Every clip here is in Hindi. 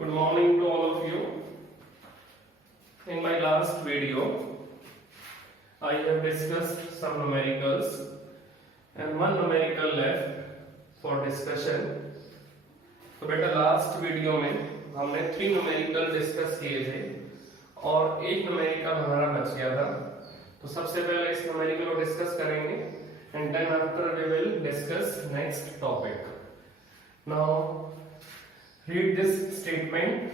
Good morning to all of you. In my last video, I have discussed some numericals and one numerical left for discussion. तो बेटा लास्ट वीडियो में हमने 3 न्यूमेरिकल डिस्कस किए थे और एक न्यूमेरिकल हमारा बच गया था. तो सबसे पहले इस न्यूमेरिकल को डिस्कस करेंगे and then after we will discuss next topic. Now read this statement.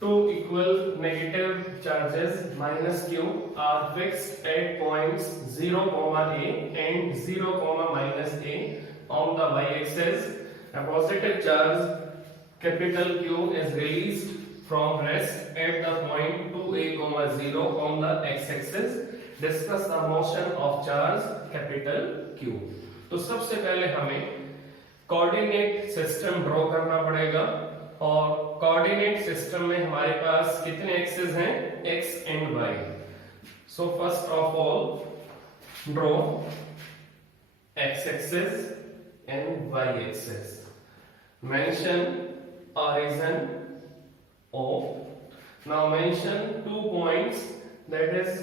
Two equal negative charges minus q are fixed at points 0, a and 0, minus a on the y-axis. A positive charge capital Q is released from rest at the point 2a, 0 on the x-axis. Discuss the motion of charge capital Q. तो सबसे पहले हमें कोऑर्डिनेट सिस्टम ड्रॉ करना पड़ेगा और कोऑर्डिनेट सिस्टम में हमारे पास कितने एक्सिस हैं x and y. So first of all draw x axis and y axis. Mention origin O. Now mention 2 points, that is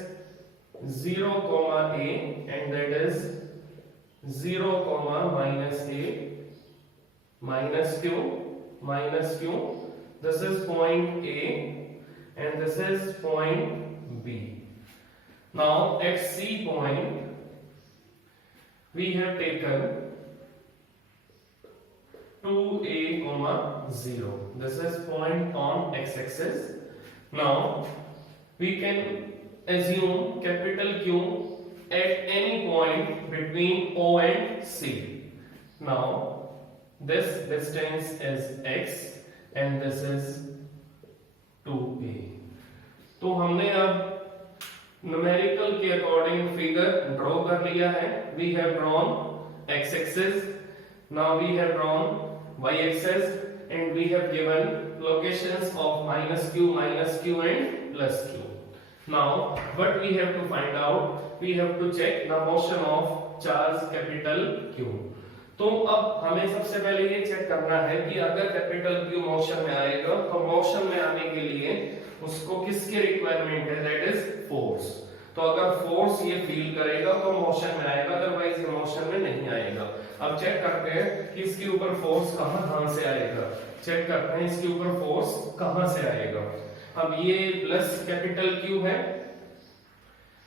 0, a and that is 0, minus a, minus q. This is point A and this is point B. Now at C point we have taken 2a, 0. This is point on x-axis. Now we can assume capital Q at any point between O and C. Now this distance is x and this is 2a. तो हमने अब न्यूमेरिकल के अकॉर्डिंग फिगर ड्रॉ कर लिया है. We have drawn x-axis. Now we have drawn y-axis and we have given locations of minus q and plus q. Now what we have to find out, we have to check the motion of charge capital Q. तो अब हमें सबसे पहले ये चेक करना है कि अगर कैपिटल Q मोशन में आएगा तो मोशन में आने के लिए उसको किसकी रिक्वायरमेंट है, दैट इज फोर्स. तो अगर फोर्स ये फील करेगा तो मोशन में आएगा, अदरवाइज ये मोशन में नहीं आएगा. अब चेक करते हैं कि इसके ऊपर फोर्स कहां से आएगा. चेक करते हैं इसके ऊपर फोर्स कहां से आएगा. अब ये प्लस कैपिटल Q है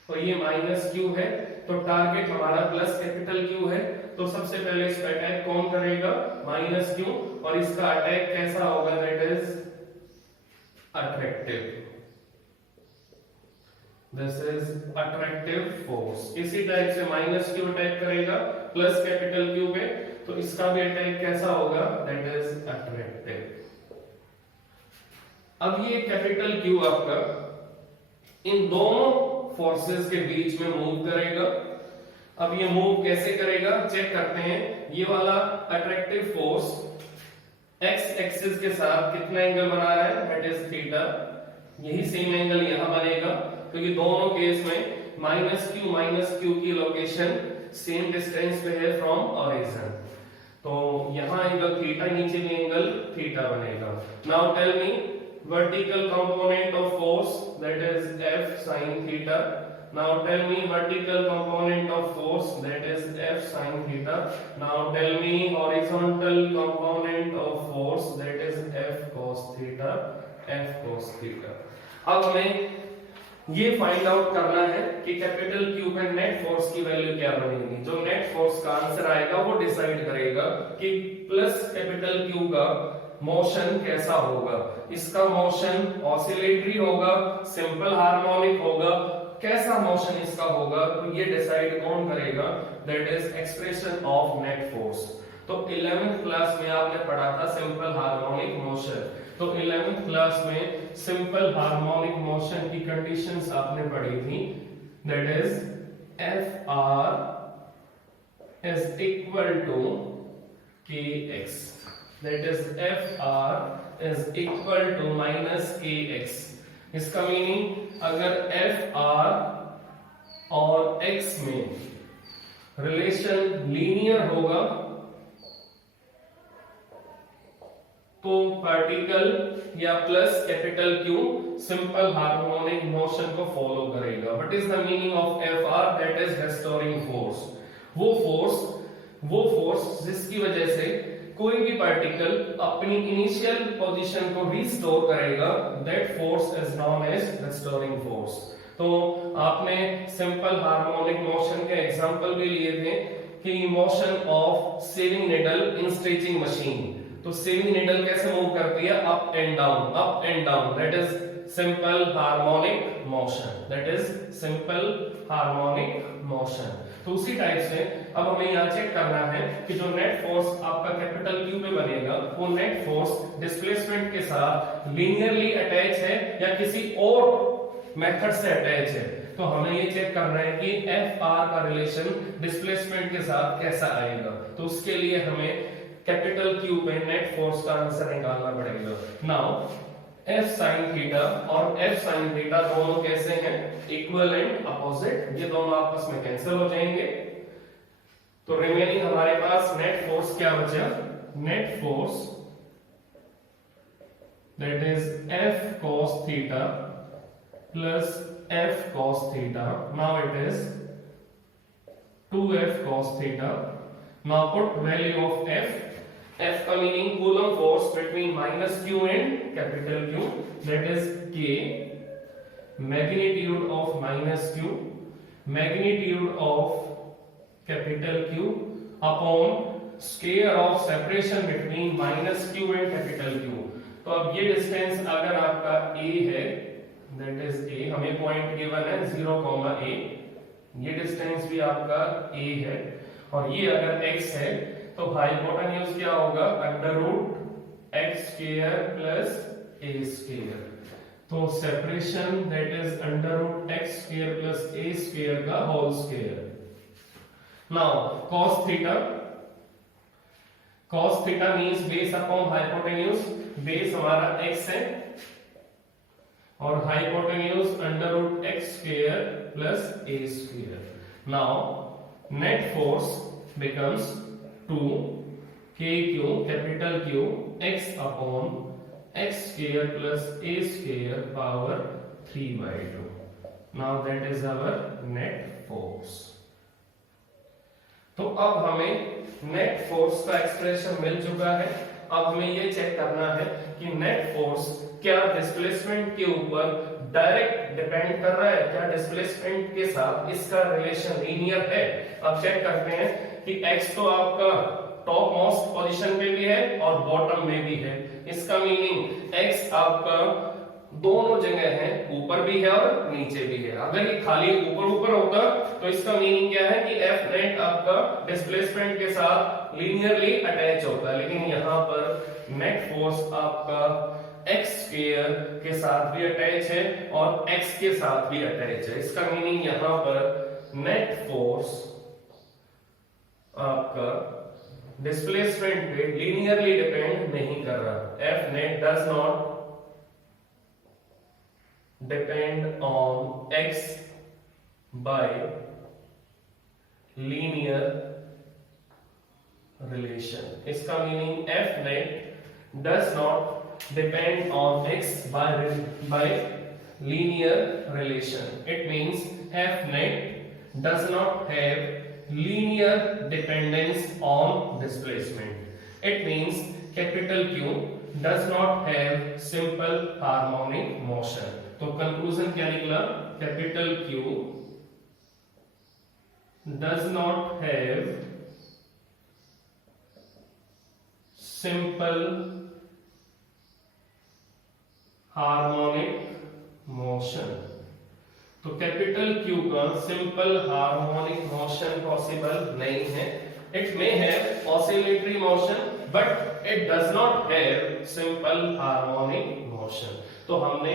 और ये माइनस Q है, तो टारगेट हमारा प्लस कैपिटल Q है. तो सबसे पहले इस पर अटैक कौन करेगा, माइनस Q, और इसका अटैक कैसा होगा, that is attractive. This is attractive force. इसी टाइप से माइनस Q अटैक करेगा प्लस कैपिटल Q पे, तो इसका भी अटैक कैसा होगा, दैट इज अट्रैक्टिव. अब ये कैपिटल Q आपका इन दोनों फोर्सेस के बीच में मूव करेगा. अब ये मूव कैसे करेगा, चेक करते हैं. ये वाला अट्रैक्टिव फोर्स x एक्सिस के साथ कितना एंगल बना रहा है, दैट इज थीटा. यही सेम एंगल यहां बनेगा क्योंकि दोनों केस में माइनस क्यू की लोकेशन सेम डिस्टेंस पे है फ्रॉम ओरिजिन. तो यहां एंगल थीटा, नीचे भी एंगल थीटा बनेगा. Now tell me vertical component of force, that is F sin theta. Now tell me vertical component of force, that is F sin theta. Now tell me horizontal component of force, that is F cos theta. F cos theta. अब हमें ये फाइंड आउट करना है कि कैपिटल Q पे नेट फोर्स की वैल्यू क्या बनेगी. जो नेट फोर्स का आंसर आएगा वो डिसाइड करेगा कि प्लस कैपिटल Q का मोशन कैसा होगा. इसका मोशन ऑसिलेटरी होगा, सिंपल हार्मोनिक होगा, कैसा मोशन इसका होगा, तो ये डिसाइड कौन करेगा, that is expression of net force. तो 11th क्लास में आपने पढ़ा था सिंपल हार्मोनिक मोशन. तो 11th क्लास में सिंपल हार्मोनिक मोशन की कंडीशंस आपने पढ़ी थी, that is Fr is equal to kx. That is Fr is equal to minus kx. इसका मीनिंग अगर Fr और x में रिलेशन लीनियर होगा तो पार्टिकल या plus capital Q simple harmonic motion को फॉलो करेगा। What is the meaning of F R? That is restoring force. वो फोर्स जिसकी वजह से कोई भी पार्टिकल अपनी इनिशियल पोजीशन को रिस्टोर करेगा, that force is known as restoring force. तो आपने सिंपल हार्मोनिक मोशन के एग्जांपल भी लिए थे कि motion of saving needle in stitching machine. तो सेविंग निडल कैसे मूव करती है? Up and down, that is simple harmonic motion, that is simple harmonic motion. तो उसी टाइप से अब हमें यहाँ चेक करना है कि जो नेट फोर्स आपका कैपिटल क्यू पे बनेगा, वो नेट फोर्स डिस्प्लेसमेंट के साथ लीनियरली अटैच है या किसी और मेथड से अटैच है। तो हमें ये चेक करना है कि एफ आर का रिलेशन डिस्प्लेसमेंट के साथ कैसा आएगा। तो उसके लिए हमें कैपिटल क्यू पे नेट फोर्स का आंसर निकालना पड़ेगा। नाउ एफ साइन थीटा और एफ साइन थीटा दोनों कैसे हैं? इक्वल एंड अपोजिट, ये दोनों आपस में कैंसिल हो जाएंगे। तो रिमेनिंग हमारे पास नेट फोर्स क्या बचा? Net force that is F cos theta plus F cos theta. Now it is 2f cos theta. Now put value of F. F का meaning coulomb force between minus q and capital Q, that is K, magnitude of minus q, magnitude of capital Q upon square of separation between minus q and capital Q। तो अब ये डिस्टेंस अगर आपका a है, दैट इज a, हमें पॉइंट गिवन है 0, a, ये डिस्टेंस भी आपका a है, और ये अगर x है तो हाइपोटेन्यूज क्या होगा? Under root x square plus a square. तो separation that is under root x square plus a square का whole square. Now cos theta means base upon hypotenuse. Base हमारा x है और hypotenuse under root x square plus a square. Now net force becomes 2 KQ capital Q x upon x square plus a square power 3/2। Now that is our net force. तो अब हमें नेट फोर्स का एक्सप्रेशन मिल चुका है। अब हमें ये चेक करना है कि नेट फोर्स क्या डिस्प्लेसमेंट के ऊपर डायरेक्ट डिपेंड कर रहा है, क्या डिस्प्लेसमेंट के साथ इसका रिलेशन लीनियर है। अब चेक करते हैं कि x तो आपका टॉप मोस्ट पोजीशन पे भी है और बॉटम में भी है। इसका मीनिंग x आपका दोनों जगह है, ऊपर भी है और नीचे भी है। अगर ये खाली ऊपर होता तो इसका मीनिंग क्या है कि F नेट आपका डिस्प्लेसमेंट के साथ लीनियरली अटैच होता है, लेकिन यहाँ पर नेट फोर्स आपका x स्क्वायर के साथ भी अटैच है और x के साथ भी अटैच है। इसका मीनिंग यहाँ पर नेट फोर्स आपका डिस्प्लेसमेंट पे लीनियरली डिपेंड नहीं कर रहा। F net does not depend on x by linear relation. इसका meaning F net does not depend on x by linear relation. It means F net does not have linear dependence on displacement. It means capital Q does not have simple harmonic motion. तो conclusion क्या निकला? capital Q does not have simple harmonic motion. तो कैपिटल Q का सिंपल हार्मोनिक मोशन पॉसिबल नहीं है। It may have oscillatory motion but it does not have simple harmonic motion. तो हमने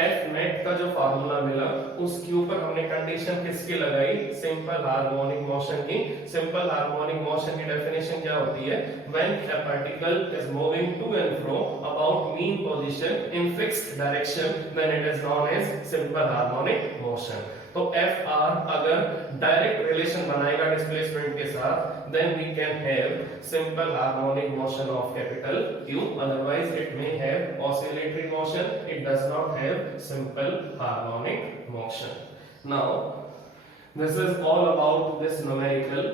एफ नेट का जो फार्मूला मिला उसके ऊपर हमने कंडीशन किसकी लगाई? सिंपल हार्मोनिक मोशन की। सिंपल हार्मोनिक मोशन की डेफिनेशन क्या होती है? When a particle is moving to and fro about mean position in fixed direction then it is known as simple harmonic motion. तो एफ आर अगर डायरेक्ट रिलेशन बनाएगा डिस्प्लेसमेंट के साथ, then we can have simple harmonic motion of capital Q, otherwise it may have oscillatory motion, it does not have simple harmonic motion. Now this is all about this numerical.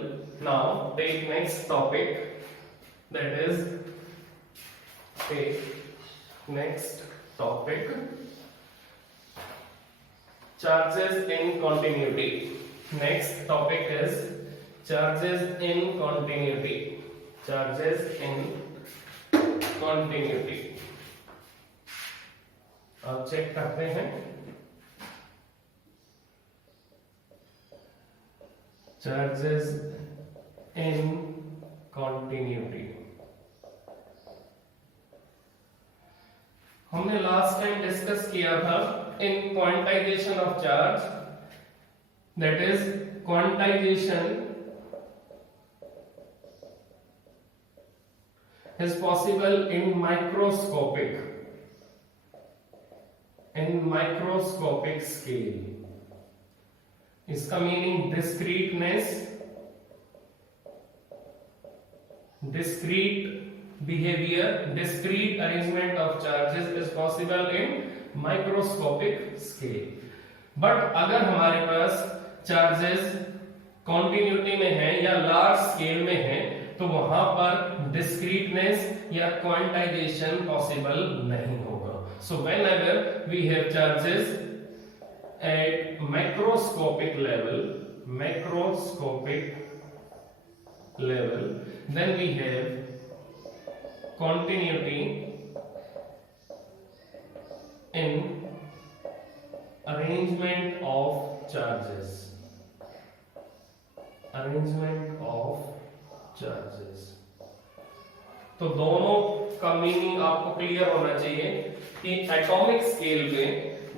Now take next topic, that is take next topic, charges in continuity. Next topic is charges in continuity. Charges in continuity. अब चेक करते हैं charges in continuity. हमने लास्ट टाइम डिस्कस किया था in quantization of charge, that is quantization is possible in microscopic scale. इसका meaning discreteness, discrete behavior, discrete arrangement of charges is possible in microscopic scale. But अगर हमारे पास चार्जेस कॉन्टिन्यूटी में है या लार्ज स्केल में है, तो वहां पर डिस्क्रीटनेस या क्वांटाइजेशन पॉसिबल नहीं होगा. So whenever we have charges at macroscopic level, then we have continuity in arrangement of charges. तो दोनों का मीनिंग आपको क्लियर होना चाहिए कि एटॉमिक स्केल पे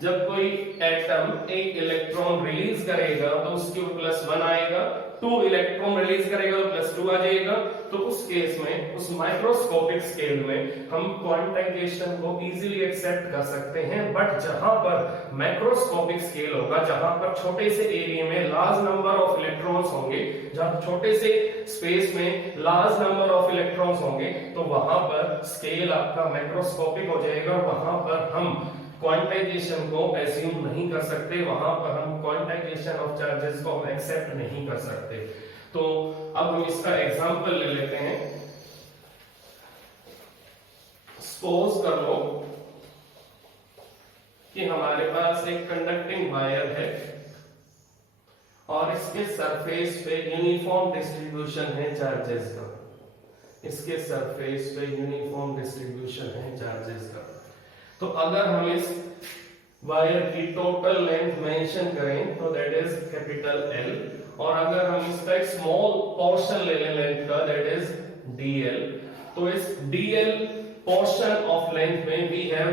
जब कोई एटम एक इलेक्ट्रॉन रिलीज करेगा तो उसके ऊपर +1 आएगा, 2 इलेक्ट्रॉन रिलीज करेगा तो +2 आ जाएगा. तो उस केस में, उस माइक्रोस्कोपिक स्केल में हम क्वांटाइजेशन को इजीली एक्सेप्ट कर सकते हैं. बट जहां पर मैक्रोस्कोपिक स्केल होगा, जहां पर छोटे से एरिया में लार्ज नंबर ऑफ इलेक्ट्रॉन्स होंगे, जहां छोटे से स्पेस में लार्ज नंबर ऑफ इलेक्ट्रॉन्स होंगे, तो वहां पर स्केल आपका मैक्रोस्कोपिक हो जाएगा. वहां पर हम क्वांटाइजेशन को एज्यूम नहीं कर सकते, वहां पर हम क्वांटाइजेशन ऑफ चार्जेस को हम एक्सेप्ट नहीं कर सकते. तो अब हम इसका एग्जांपल ले लेते हैं. सपोज कर लो कि हमारे पास एक कंडक्टिंग वायर है और इसके सरफेस पे यूनिफॉर्म डिस्ट्रीब्यूशन है चार्जेस का. इसके सरफेस पे यूनिफॉर्म डिस्ट्रीब्यूशन है चार्जेस का. तो अगर हम इस वायर की टोटल लेंथ मेंशन करें तो दैट इज कैपिटल L, और अगर हम इसका एक स्मॉल पोर्शन ले लें लेंथ का, दैट इज dl, तो इस dl पोर्शन ऑफ लेंथ में we have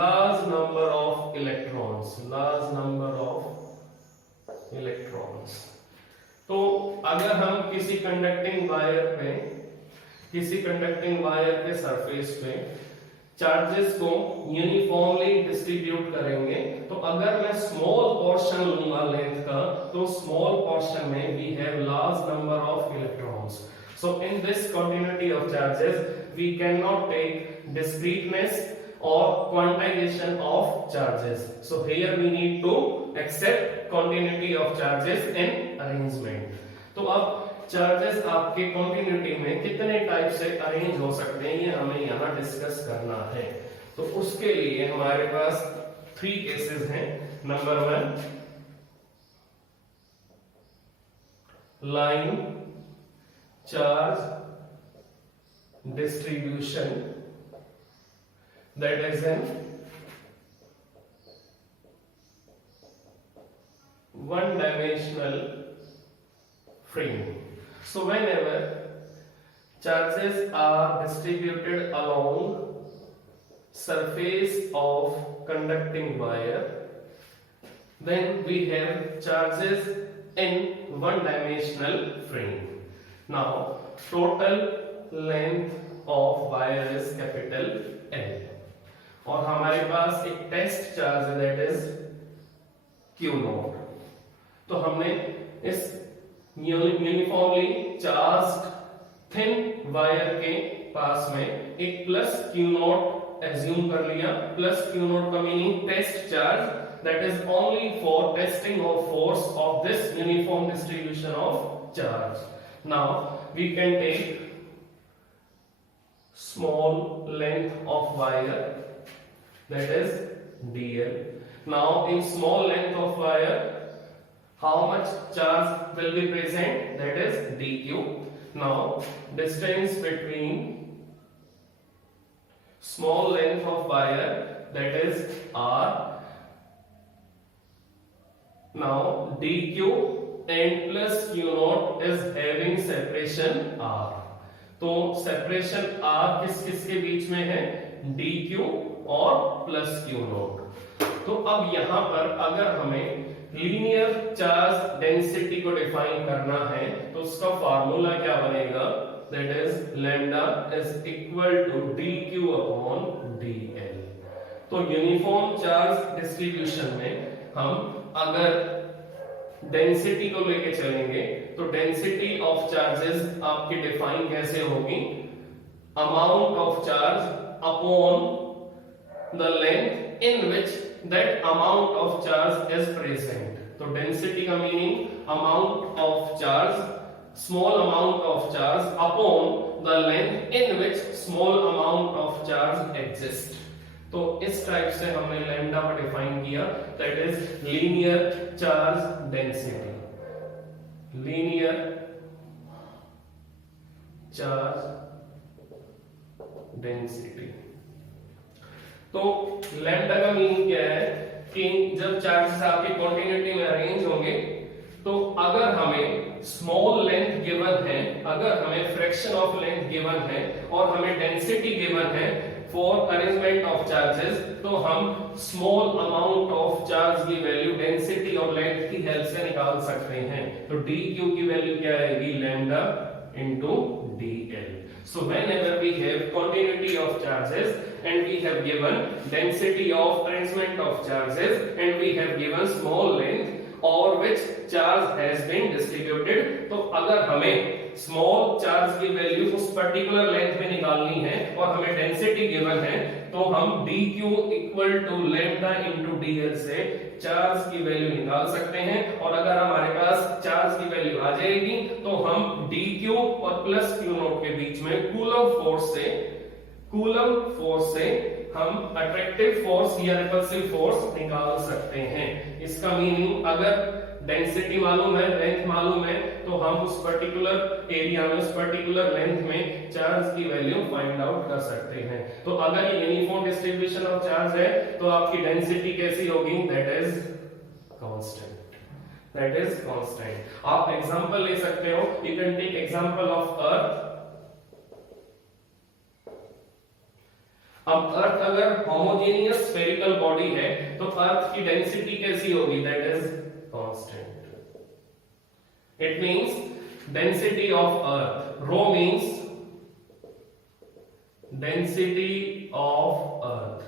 large number of electrons. तो अगर हम किसी कंडक्टिंग वायर के सरफेस पे चार्जेस को यूनिफॉर्मली डिस्ट्रीब्यूट करेंगे, तो अगर मैं स्मॉल पोर्शन लूंगा लेंथ का, तो स्मॉल पोर्शन में we have large number of electrons. So in this continuity of charges we can not take discreteness or quantization of charges. So here we need to accept continuity of charges in arrangement. तो अब चार्जेस आपके कंटिन्यूटी में कितने टाइप से अरेंज हो सकते हैं, ये हमें यहाँ डिस्कस करना है. तो उसके लिए हमारे पास 3 केसेस हैं. Number 1, line charge distribution, that is an one-dimensional frame. So whenever charges are distributed along surface of conducting wire, then we have charges in one-dimensional frame. Now total length of wire is capital L. और हमारे पास एक टेस्ट चार्ज है, दैट इज Q0. तो हमने इस यूनिफॉर्मली चार्ज्ड थिन वायर के पास में एक प्लस क्यू नॉट एज्यूम कर लिया। प्लस क्यू नॉट का meaning test charge, that is only for testing of force of this uniform distribution of charge. Now we can take small length of wire, that is dl. Now in small length of wire how much charge will be present, that is dq. Now distance between small length of wire, that is r. Now dq and plus q naught is having separation r. तो सेपरेशन r किस किस के बीच में है, dq और प्लस q नॉट। तो अब यहां पर अगर हमें लीनियर चार्ज डेंसिटी को डिफाइन करना है तो उसका फार्मूला क्या बनेगा, that is lambda is equal to dq upon dl। तो यूनिफॉर्म चार्ज डिस्ट्रीब्यूशन में हम अगर डेंसिटी को लेके चलेंगे तो डेंसिटी ऑफ चार्जेस आपकी डिफाइन कैसे होगी, amount of charge upon the length in which that amount of charge is present. तो डेंसिटी का meaning amount of charge, small amount of charge upon the length in which small amount of charge exist. तो इस टाइप से हमने लैम्डा को डिफाइन किया, that is linear charge density. Linear charge density. तो लैम्डा का मीनिंग क्या है कि जब चार्जेस आपके कॉन्टिन्यूटी में अरेंज होंगे तो अगर हमें स्मॉल लेंथ गिवन है, अगर हमें फ्रैक्शन ऑफ लेंथ गिवन है और हमें डेंसिटी गिवन है फॉर अरेंजमेंट ऑफ चार्जेस, तो हम स्मॉल अमाउंट ऑफ चार्ज की वैल्यू डेंसिटी और लेंथ की हेल्प से निकाल सकते हैं। तो dq की वैल्यू क्या आएगी, lambda into dl। So whenever we have continuity of charges and we have given density of arrangement of charges and we have given small length or which charge has been distributed, तो अगर हमें स्मॉल चार्ज की वैल्यू उस पर्टिकुलर लेंथ में निकालनी है और हमें डेंसिटी गिवन है तो हम dq equal to lambda into dl से चार्ज की वैल्यू निकाल सकते हैं। और अगर हमारे पास चार्ज की वैल्यू आ जाएगी तो हम dq और प्लस q नॉट के बीच में कूलम फोर्स से हम अट्रैक्टिव फोर्स या रिपल्सिव फोर्स निकाल सकते हैं। इसका मीनिंग अगर डेंसिटी मालूम है, लेंथ मालूम है, तो हम उस पर्टिकुलर एरिया में, उस पर्टिकुलर लेंथ में चार्ज की वैल्यू फाइंड आउट कर सकते हैं। तो अगर ये यूनिफॉर्म डिस्ट्रीब्यूशन ऑफ चार्ज है तो आपकी डेंसिटी कैसी होगी, that is constant. That is constant. आप एग्जांपल ले सकते हो, you can take example of earth. अब अर्थ अगर होमोजेनियस स्फेरिकल बॉडी है तो अर्थ की डेंसिटी कैसी होगी, that is constant. It means density of earth, rho means density of earth.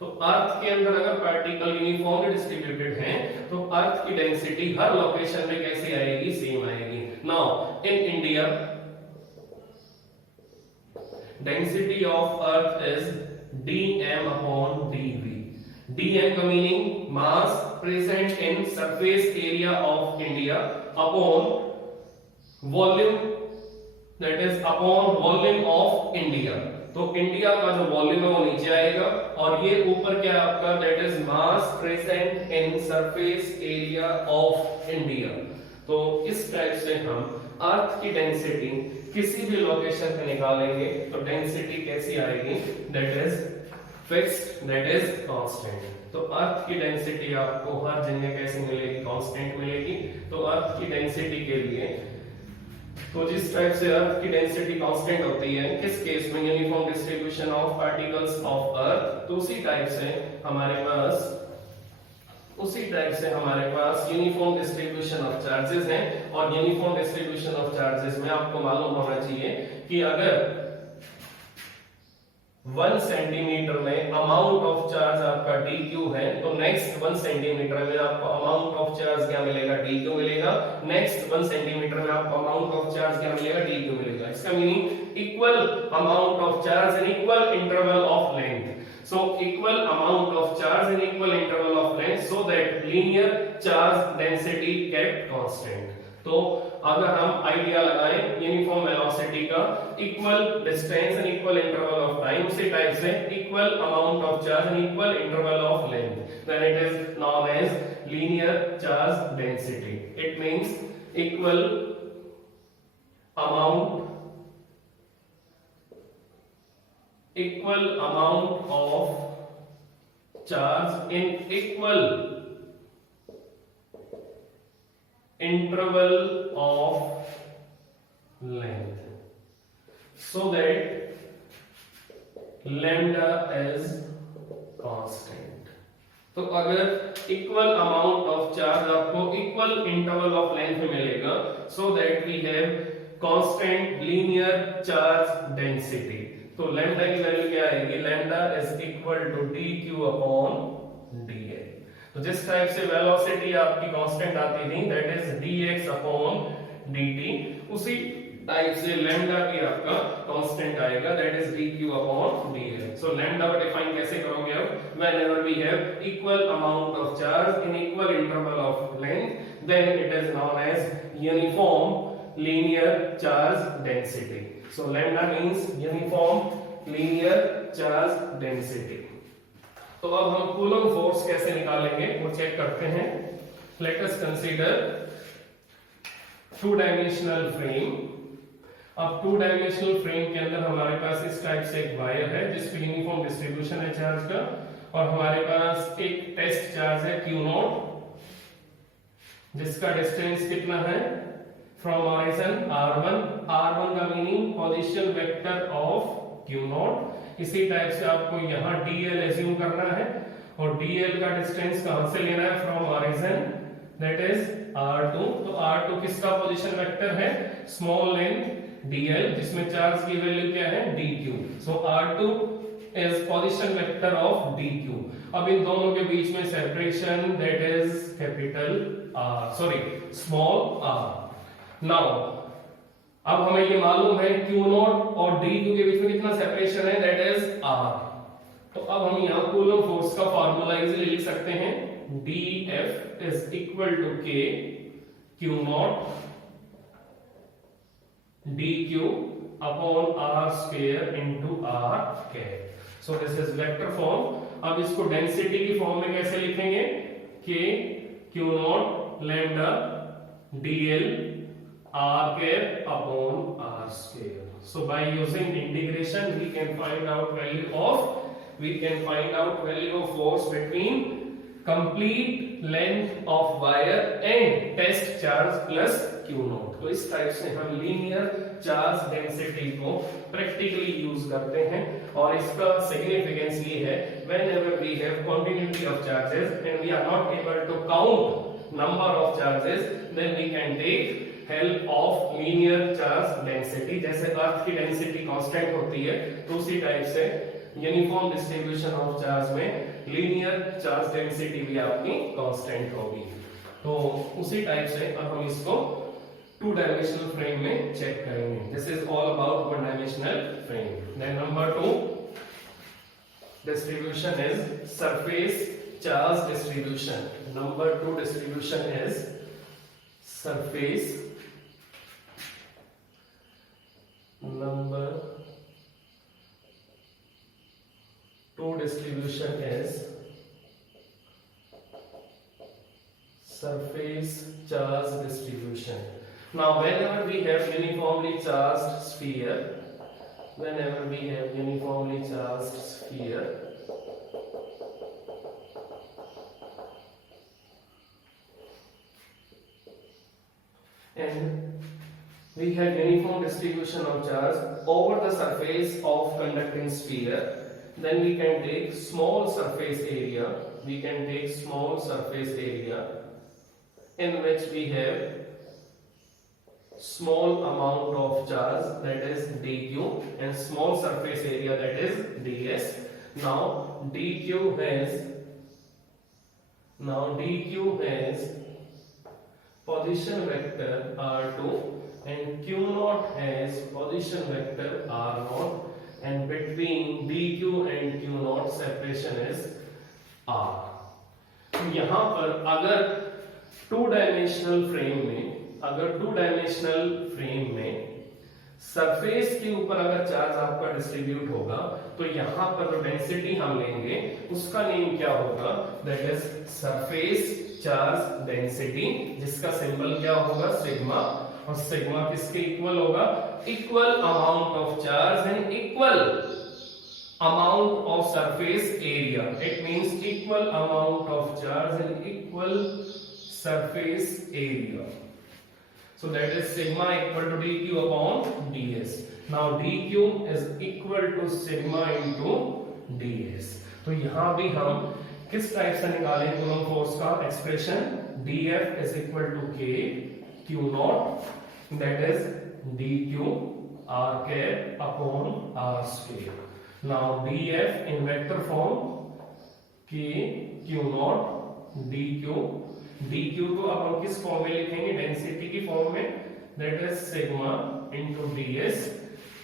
तो अर्थ के अंदर अगर पार्टिकल यूनिफॉर्मली डिस्ट्रीब्यूटेड हैं तो अर्थ की डेंसिटी हर लोकेशन में कैसी आएगी, सेम आएगी। Now in India density of earth is dm upon dv। dm का meaning mass present in surface area of India upon volume, that is upon volume of India। तो इंडिया का जो वॉल्यूम है वो नीचे आएगा और ये ऊपर क्या है आपका, that is mass present in surface area of India. तो इस टाइप से हम अर्थ की डेंसिटी किसी भी लोकेशन पे निकालेंगे तो डेंसिटी कैसी आएगी, that is fixed, that is constant. तो अर्थ की डेंसिटी आपको हर जगह कैसे मिलेगी, कांस्टेंट मिलेगी। तो अर्थ की डेंसिटी के लिए, तो जिस टाइप से अर्थ की डेंसिटी कांस्टेंट होती है किस केस में, uniform distribution of particles of earth, तो उसी टाइप से हमारे पास यूनिफॉर्म डिस्ट्रीब्यूशन ऑफ चार्जेस हैं। और यूनिफॉर्म डिस्ट्रीब्यूशन ऑफ चार्जेस में आपको मालूम होना चाहिए कि अगर 1 सेंटीमीटर में अमाउंट ऑफ चार्ज आपका dq है, तो नेक्स्ट 1 सेंटीमीटर में आपको अमाउंट ऑफ चार्ज क्या मिलेगा, dq मिलेगा। नेक्स्ट 1 सेंटीमीटर में आपको अमाउंट ऑफ चार्ज क्या मिलेगा, dq मिलेगा। इसका meaning equal amount of charge in equal interval of length. So equal amount of charge in equal interval of length so that linear charge density kept constant। तो अगर हम आइडिया लगाएं यूनिफॉर्म वेलोसिटी का, equal distance and equal interval of time, उसी टाइप से equal amount of charge and equal interval of length, then it is known as linear charge density. It means equal amount of charge in equal interval of length so that lambda is constant। तो अगर इक्वल अमाउंट ऑफ चार्ज आपको इक्वल इंटरवल ऑफ लेंथ में मिलेगा, so that we have constant linear charge density. तो लैम्डा की वैल्यू क्या आएगी, lambda is equal to dq upon dl। तो जिस टाइप से वेलोसिटी आपकी कांस्टेंट आती थी, that is dx upon dt, उसी टाइप से लैम्डा भी आपका कांस्टेंट आएगा, that is dq upon dl। So lambda को डिफाइन कैसे करोगे आप, whenever we have equal amount of charge in equal interval of length, then it is known as uniform linear charge density। So lambda means uniform linear charge density। तो अब हम कूलम फोर्स कैसे निकालेंगे वो चेक करते हैं। Let us consider to dimensional frame. अब टू डायमेंशनल फ्रेम के अंदर हमारे पास इस टाइप से एक वायर है जिसपे यूनिफॉर्म डिस्ट्रीब्यूशन है चार्ज का, और हमारे पास एक टेस्ट चार्ज है Q0 जिसका डिस्टेंस कितना है फ्रॉम ऑरिजिन r1। r1 का meaning position vector of Q0। इसी टाइप से आपको यहाँ dl एज्यूम करना है, और dl का डिस्टेंस कहां से लेना है, from origin, that is r2। तो r2 किसका पोजीशन वेक्टर है, स्मॉल लेंथ dl जिसमें चार्ज की वैल्यू क्या है, dq। So r2 is position vector of dq। अब इन दोनों के बीच में separation that is capital r, sorry small r। Now अब हमें ये मालूम है Q0 और dq के बीच में कितना सेपरेशन है, दैट इज r। तो अब हम यहाँ कूलम फोर्स का फार्मूला इजीली लिख सकते हैं, dF is equal to k Q0 dq upon r square into r cap. So this is vector form. अब इसको डेंसिटी की फॉर्म में कैसे लिखेंगे, k Q0 lambda dl r cap upon r square। So by using integration we can find out value of force between complete length of wire and test charge plus Q0। तो इस टाइप से हम लीनियर चार्ज डेंसिटी को प्रैक्टिकली यूज करते हैं, और इसका सिग्निफिकेंस ये है, whenever we have continuity of charges and we are not able to count number of charges, then we can take help of linear charge density. जैसे अर्थ की डेंसिटी कांस्टेंट होती है, तो उसी टाइप से यूनिफॉर्म डिस्ट्रीब्यूशन ऑफ चार्ज में लीनियर चार्ज डेंसिटी भी आपकी कांस्टेंट होगी। तो उसी टाइप से अब हम इसको टू डायमेंशनल फ्रेम में चेक करेंगे। This is all about one dimensional frame. Then number 2 distribution is surface charge distribution. Number 2 distribution is surface, number 2 distribution is surface charge distribution। Now whenever we have uniformly charged sphere, and we have uniform distribution of charge over the surface of conducting sphere, then we can take small surface area, in which we have small amount of charge, that is dq, and small surface area, that is ds. Now dq has position vector r2 and q naught has position vector r0, and between dq and q naught separation is r. यहाँ पर अगर टू डायमेंशनल फ्रेम में सरफेस के ऊपर अगर चार्ज आपका डिस्ट्रीब्यूट होगा तो यहाँ पर जो डेंसिटी हम लेंगे उसका नेम क्या होगा, that is surface charge density, जिसका सिंबल क्या होगा, सिग्मा। और सिग्मा किसके इक्वल होगा, equal amount of charge and equal amount of surface area. It means equal amount of charge and equal surface area. So that is sigma equal to dq upon ds. Now dq is equal to sigma into ds. तो यहाँ भी हम किस टाइप से निकालें कूलम्ब फोर्स का expression, df is equal to k q naught, that is dq r cap upon r square. Now df in vector form k q naught dq, dq को अब हम किस फॉर्म में लिखेंगे, डेंसिटी की फॉर्म में, that is sigma into ds,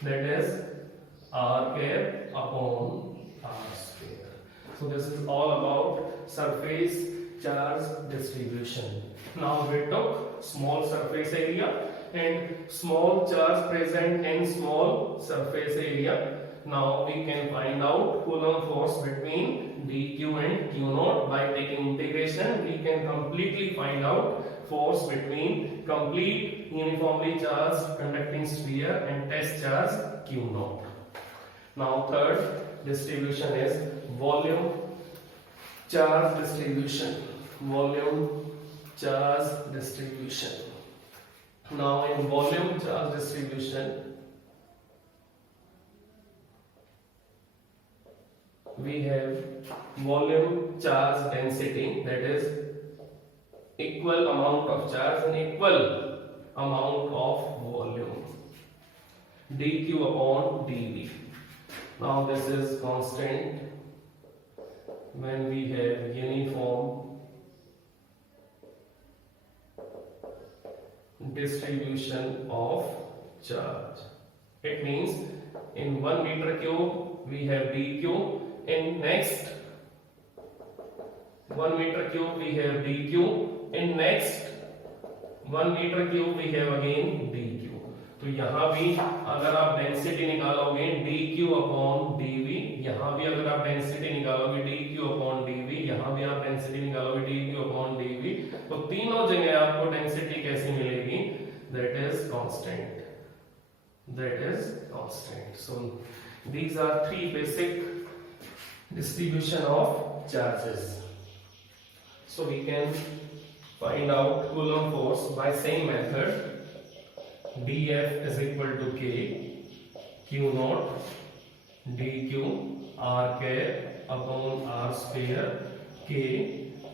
that is r cap upon r square. So this is all about surface charge distribution. Now we took small surface area and small charge present in small surface area. Now we can find out Coulomb force between dq and q naught. By taking integration we can completely find out force between complete uniformly charged conducting sphere and test charge q naught. Now third distribution is volume charge distribution. Now in volume charge distribution we have volume charge density, that is equal amount of charge and equal amount of volume, dq upon dv. Now this is constant when we have uniform distribution of charge. It means in 1 meter cube we have dq, in next 1 meter cube we have dq, in next 1 meter cube we have again dq. तो यहाँ भी अगर आप डेंसिटी निकालोगे dq अपॉन dv, यहाँ भी अगर आप डेंसिटी निकालोगे dq अपॉन dv, यहाँ भी आप डेंसिटी निकालोगे dq अपॉन dv, तो तीनों जगह आपको डेंसिटी कैसी मिलेगी, that is constant. So these are three basic distribution of charges. So we can find out Coulomb force by same method. df is equal to k q naught dq r cap upon r square k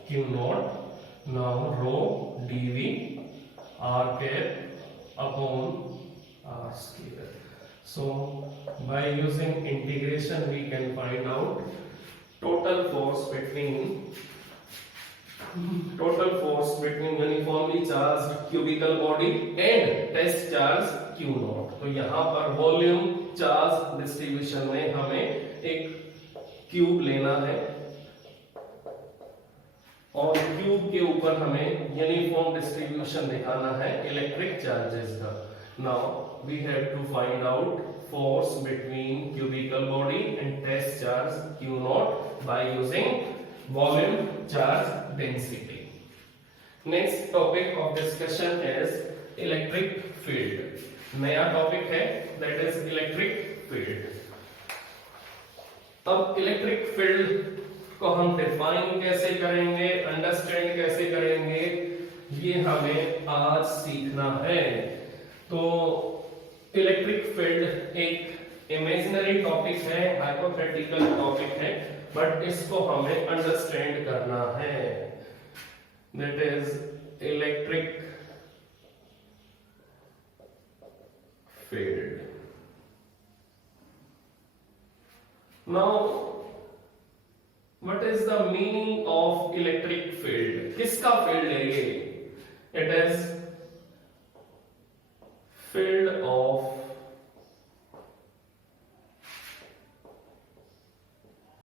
q naught. Now rho dv r cap upon r square. So by using integration we can find out total force between uniformly charged cubical body and test charge q naught. तो यहाँ पर वॉल्यूम चार्ज डिस्ट्रीब्यूशन में हमें एक क्यूब लेना है और क्यूब के ऊपर हमें यूनिफॉर्म डिस्ट्रीब्यूशन दिखाना है इलेक्ट्रिक चार्जेस का. Now we have to find out force between cubical body and test charge q naught by using volume charge density. Next topic of discussion is electric field. नया टॉपिक है, that is electric field. अब इलेक्ट्रिक फील्ड को हम डिफाइन कैसे करेंगे, अंडरस्टैंड कैसे करेंगे, ये हमें आज सीखना है. तो इलेक्ट्रिक फील्ड एक इमेजिनरी टॉपिक है, हाइपोथेटिकल टॉपिक है, बट इसको हमें अंडरस्टैंड करना है. That is electric field. Now, what is the meaning of electric field? किसका field है ये? It is field of